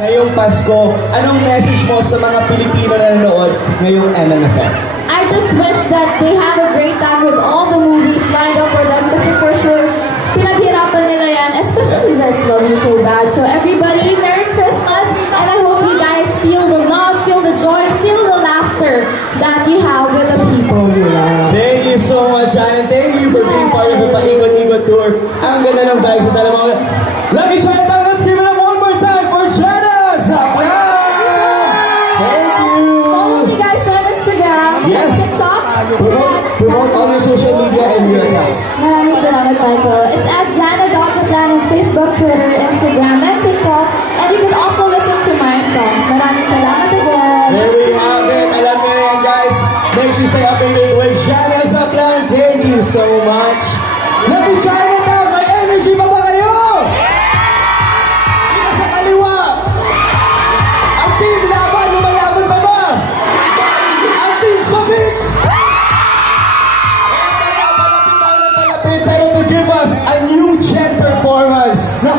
Ngayong Pasko, anong message mo sa mga Pilipino na nanonood ngayong MMFF? I just wish that they have a great time with all the movies lined up for them kasi for sure, pinaghirapan nila yan, especially this Love You So Bad. So everybody, Merry Christmas, and I hope you guys feel the love, feel the joy, feel the laughter that you have with the people you love. Thank you so much, Shannon. Thank you for being part of the Paikot-Ikot Tour. Ang ganda ng vibes sa talagang Lucky Charm, let's give it up one more time for Jana Zaplan! Thank you! Follow me guys on Instagram, Yes. TikTok. Promote all your social media and your accounts. Maraming salamat, Michael. It's at Jana.Zaplan on Facebook, Twitter, Instagram, and TikTok. And you can also listen to my songs. Maraming salamat again. There we have it. Alam niyo na yan, guys. Make sure you stay updated with Jana Zaplan. Thank you so much. Lucky Chinatown, may energy pa ba kayo? Dito sa kaliwa. Ang team laban, lumalaban pa ba? Ang team Subic. Palapit tayo ng palapit, pero